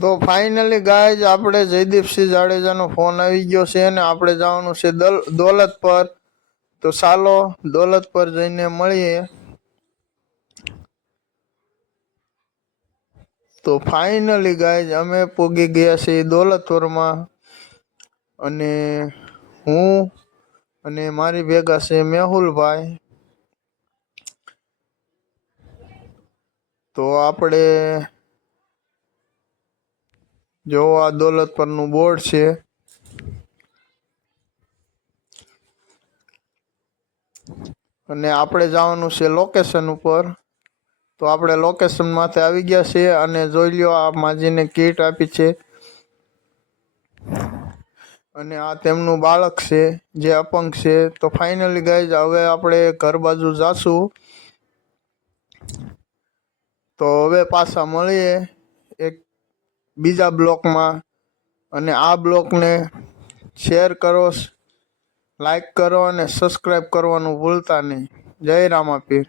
તો finally guys આપણે Jaydeepsinh જાડેજાનો phone આવી ગયો છે અને આપણે જવાનું છે દોલત પર. તો ચાલો દોલત પર જઈને મળીએ. તો ફાઇનલી ગાઈઝ અમે પોગી ગયા છીએ દોલતપુરમાં અને હું અને મારી ભેગા છે મેહુલભાઈ. તો આપણે જો આ દોલત પરનું બોર્ડ છે. અને આપણે જવાનું છે લોકેશન ઉપર. તો આપણે લોકેશન માથે આવી ગયા છીએ અને જોઈ લ્યો આ માજીને કીટ આપી છે અને આ તેમનું બાળક છે જે અપંગ છે. તો ફાઇનલી ગાઈઝ હવે આપણે ઘર બાજુ જાશું. તો હવે પાછા મળીએ એક બીજા બ્લોકમાં. અને આ બ્લોકને શેર કરો, લાઈક કરો અને સબસ્ક્રાઈબ કરવાનું ભૂલતા નહીં. જય રામાપીર.